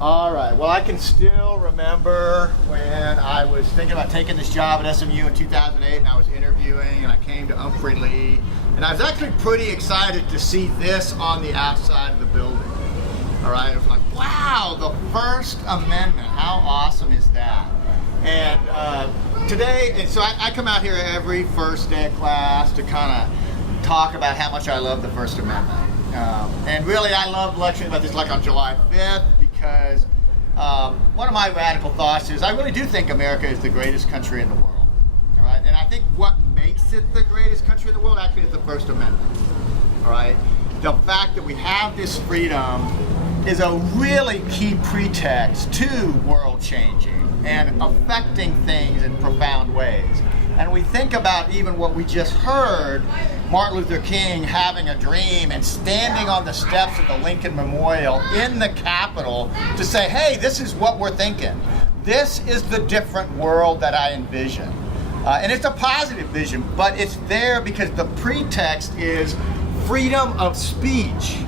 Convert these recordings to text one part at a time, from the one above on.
All right, well, I can still remember when I was thinking about taking this job at SMU in 2008, and I was interviewing, and I came to Humphrey Lee, and I was actually pretty excited to see this on the outside of the building. All right, it was like, wow, the First Amendment, how awesome is that? And today, and so I come out here every first day of class to kind of talk about how much I love the First Amendment. And really, I love lecturing about this like on July 5th, because one of my radical thoughts is I really do think America is the greatest country in the world. All right, and I think what makes it the greatest country in the world actually is the First Amendment. All right, the fact that we have this freedom is a really key pretext to world changing and affecting things in profound ways. And we think about even what we just heard, Martin Luther King having a dream and standing on the steps of the Lincoln Memorial in the Capitol to say, hey, this is what we're thinking. This is the different world that I envision. And it's a positive vision, but it's there because the pretext is freedom of speech.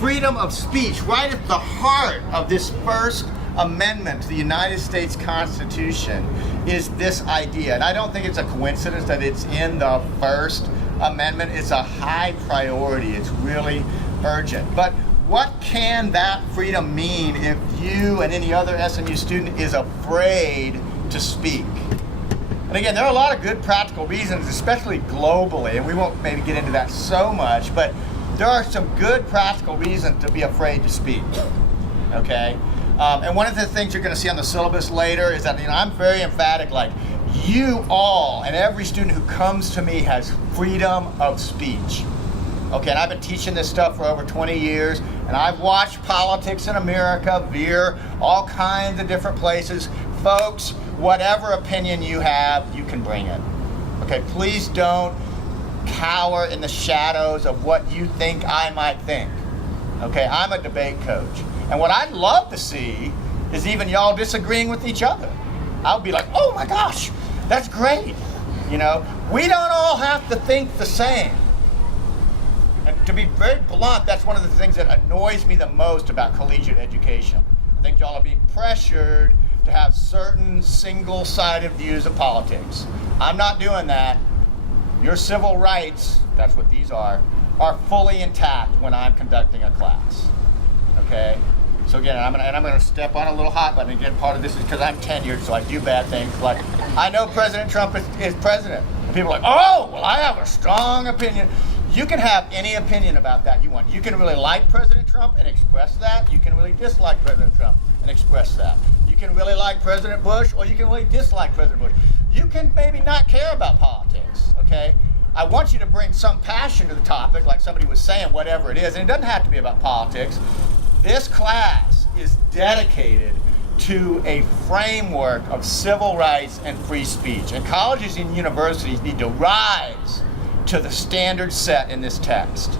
Freedom of speech, right at the heart of this First Amendment to the United States Constitution is this idea. And I don't think it's a coincidence that it's in the First Amendment. It's a high priority. It's really urgent. But what can that freedom mean if you and any other SMU student is afraid to speak? And again, there are a lot of good practical reasons, especially globally, and we won't maybe get into that so much, but there are some good practical reasons to be afraid to speak, okay? And one of the things you're going to see on the syllabus later is that I'm very emphatic, like, you all and every student who comes to me has freedom of speech. Okay, and I've been teaching this stuff for over 20 years, and I've watched politics in America veer all kinds of different places. Folks, whatever opinion you have, you can bring it. Okay, please don't cower in the shadows of what you think I might think. Okay, I'm a debate coach. And what I'd love to see is even y'all disagreeing with each other. I would be like, oh my gosh, that's great. You know, we don't all have to think the same. And to be very blunt, that's one of the things that annoys me the most about collegiate education. I think y'all are being pressured to have certain single-sided views of politics. I'm not doing that. Your civil rights, that's what these are fully intact when I'm conducting a class. Okay? So again, I'm gonna step on a little hot button. Again, part of this is because I'm tenured, so I do bad things. Like, I know President Trump is president. And people are like, oh, well, I have a strong opinion. You can have any opinion about that you want. You can really like President Trump and express that. You can really dislike President Trump and express that. You can really like President Bush, or you can really dislike President Bush. You can maybe not care about politics, okay? I want you to bring some passion to the topic, like somebody was saying, whatever it is, and it doesn't have to be about politics. This class is dedicated to a framework of civil rights and free speech, and colleges and universities need to rise to the standard set in this text,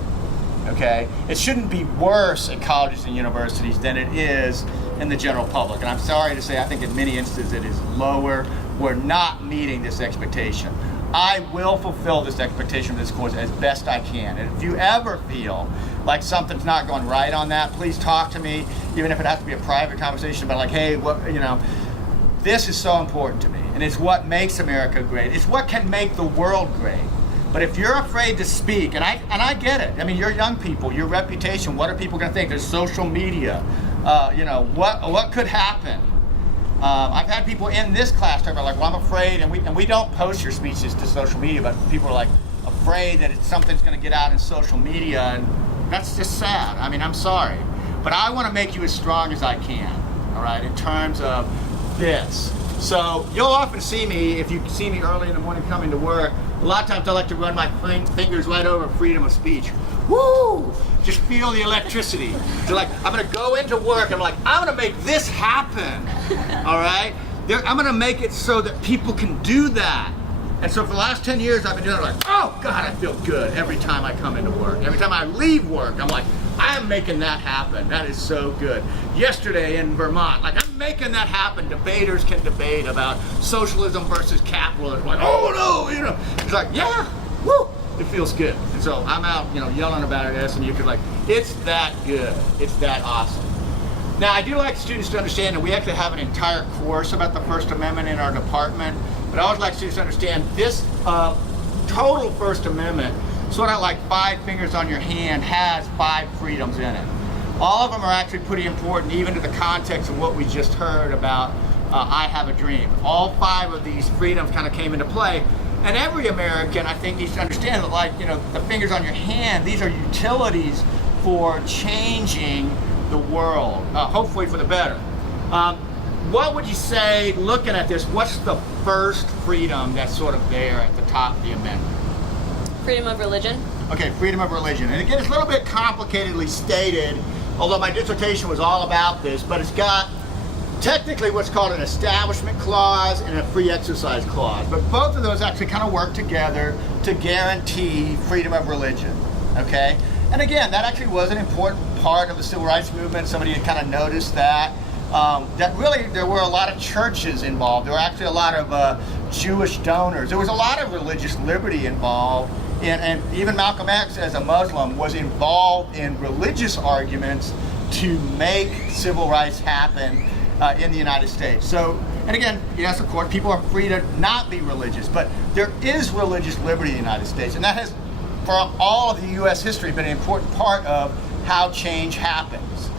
okay? It shouldn't be worse at colleges and universities than it is in the general public, and I'm sorry to say I think in many instances it is lower. We're not meeting this expectation. I will fulfill this expectation of this course as best I can. And if you ever feel like something's not going right on that, please talk to me, even if it has to be a private conversation about like, hey, what, you know, this is so important to me. And it's what makes America great. It's what can make the world great. But if you're afraid to speak, and I get it. I mean, you're young people, your reputation, what are people going to think? There's social media. You know, what could happen? I've had people in this class talk about like, well, I'm afraid, and we don't post your speeches to social media, but people are like afraid that something's going to get out in social media, and that's just sad. I mean, I'm sorry, but I want to make you as strong as I can, all right, in terms of this. So you'll often see me, if you see me early in the morning coming to work, a lot of times I like to run my fingers right over freedom of speech. Woo! Just feel the electricity. So like, I'm gonna go into work and I'm like, I'm gonna make this happen, all right? I'm gonna make it so that people can do that. And so for the last 10 years, I've been doing it like, oh God, I feel good every time I come into work. Every time I leave work, I'm like, I am making that happen. That is so good. Yesterday in Vermont, like I'm making that happen. Debaters can debate about socialism versus capitalism. Like, oh no, you know. It's like, yeah, woo, it feels good. And so I'm out, you know, yelling about it at SMU because like, it's that good. It's that awesome. Now, I do like students to understand that we actually have an entire course about the First Amendment in our department, but I always like students to understand this total First Amendment, sort of like 5 fingers on your hand, has 5 freedoms in it. All of them are actually pretty important, even to the context of what we just heard about I Have a Dream. All 5 of these freedoms kind of came into play. And every American, I think, needs to understand that, like, you know, the fingers on your hand, these are utilities for changing the world, hopefully for the better. What would you say, looking at this, what's the first freedom that's sort of there at the top of the amendment? Freedom of religion. Okay, freedom of religion. And again, it's a little bit complicatedly stated, although my dissertation was all about this, but it's got technically what's called an establishment clause and a free exercise clause. But both of those actually kind of work together to guarantee freedom of religion, okay? And again, that actually was an important part of the civil rights movement. Somebody had kind of noticed that. That really, there were a lot of churches involved. There were actually a lot of Jewish donors. There was a lot of religious liberty involved. And even Malcolm X, as a Muslim, was involved in religious arguments to make civil rights happen in the United States. So, and again, yes, of course, people are free to not be religious, but there is religious liberty in the United States. And that has, for all of the U.S. history, been an important part of how change happens.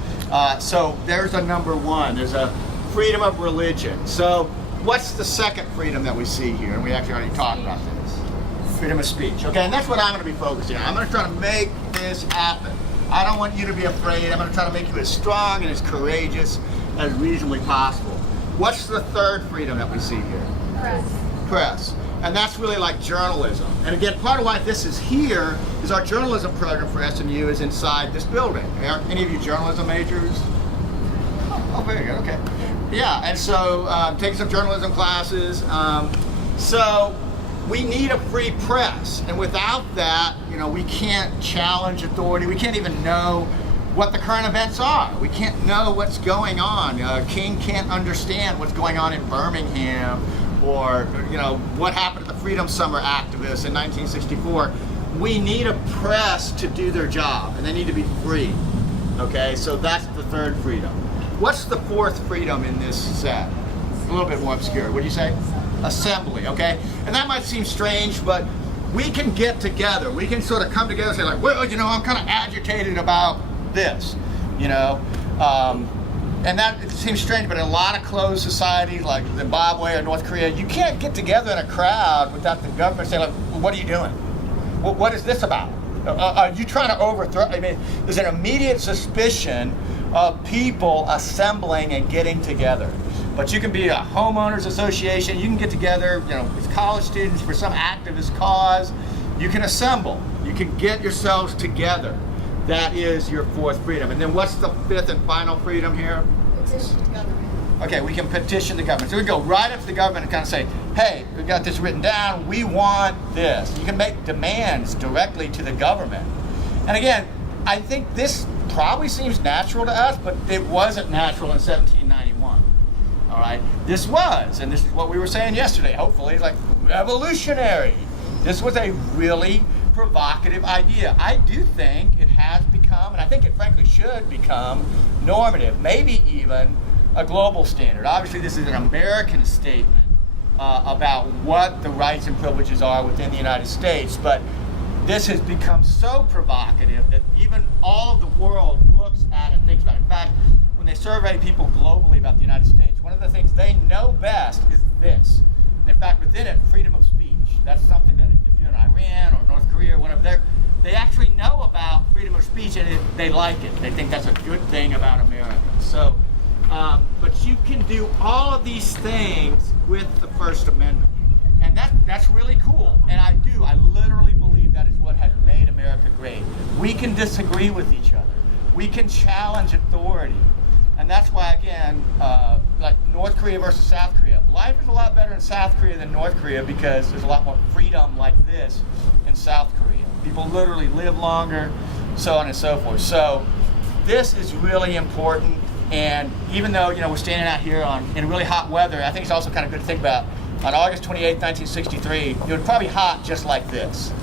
So there's a number 1. There's a freedom of religion. So what's the second freedom that we see here? And we actually already talked about this. Freedom of speech. Okay, and that's what I'm going to be focusing on. I'm going to try to make this happen. I don't want you to be afraid. I'm going to try to make you as strong and as courageous as reasonably possible. What's the third freedom that we see here? Press. And that's really like journalism. And again, part of why this is here is our journalism program for SMU is inside this building. Are any of you journalism majors? Oh, very good, okay. Yeah, and so taking some journalism classes. So we need a free press. And without that, you know, we can't challenge authority. We can't even know what the current events are. We can't know what's going on. King can't understand what's going on in Birmingham, or, you know, what happened to the Freedom Summer activists in 1964. We need a press to do their job, and they need to be free. Okay, so that's the third freedom. What's the fourth freedom in this set? A little bit more obscure. What do you say? Assembly, okay? And that might seem strange, but we can get together. We can sort of come together and say, like, well, you know, I'm kind of agitated about this, you know? And that, it seems strange, but in a lot of closed societies like Zimbabwe or North Korea, you can't get together in a crowd without the government saying, like, well, what are you doing? What is this about? Are you trying to overthrow? I mean, there's an immediate suspicion of people assembling and getting together. But you can be a homeowners association, you can get together, you know, as college students for some activist cause. You can assemble, you can get yourselves together. That is your fourth freedom. And then what's the fifth and final freedom here? Petition the government. Okay, we can petition the government. So we go right up to the government and kind of say, hey, we've got this written down, we want this. You can make demands directly to the government. And again, I think this probably seems natural to us, but it wasn't natural in 1791. All right, this was, and this is what we were saying yesterday, hopefully, it's like revolutionary. This was a really provocative idea. I do think it has become, and I think it frankly should become, normative, maybe even a global standard. Obviously, this is an American statement about what the rights and privileges are within the United States, but this has become so provocative that even all of the world looks at it and thinks about it. In fact, when they survey people globally about the United States, one of the things they know best is this. And in fact, within it, freedom of speech. That's something that if you're in Iran or North Korea or whatever, they actually know about freedom of speech, and they like it. They think that's a good thing about America. So, but you can do all of these things with the First Amendment. And that's really cool. And I literally believe that is what has made America great. We can disagree with each other. We can challenge authority. And that's why, again, like North Korea versus South Korea. Life is a lot better in South Korea than North Korea because there's a lot more freedom like this in South Korea. People literally live longer, so on and so forth. So this is really important. And even though, you know, we're standing out here in really hot weather, I think it's also kind of good to think about. On August 28, 1963, it was probably hot just like this.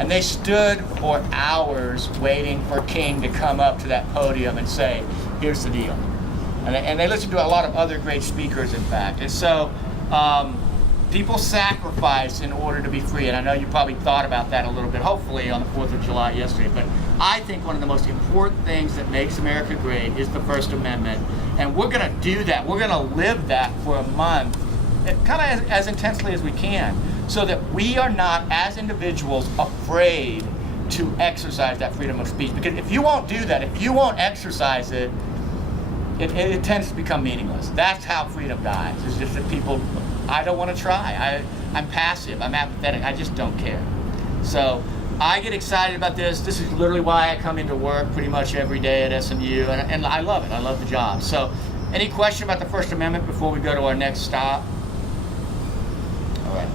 And they stood for hours waiting for King to come up to that podium and say, here's the deal. And they listen to a lot of other great speakers, in fact. And so people sacrifice in order to be free. And I know you probably thought about that a little bit, hopefully, on the 4th of July yesterday. But I think one of the most important things that makes America great is the First Amendment. And we're going to do that. We're going to live that for a month, kind of as intensely as we can, so that we are not, as individuals, afraid to exercise that freedom of speech. Because if you won't do that, if you won't exercise it, it tends to become meaningless. That's how freedom dies. It's just that people, I don't want to try. I'm passive. I'm apathetic. I just don't care. So I get excited about this. This is literally why I come into work pretty much every day at SMU, and I love it. I love the job. So any question about the First Amendment before we go to our next stop? All right.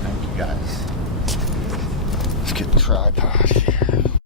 Thank you, guys. Let's get the tripod here.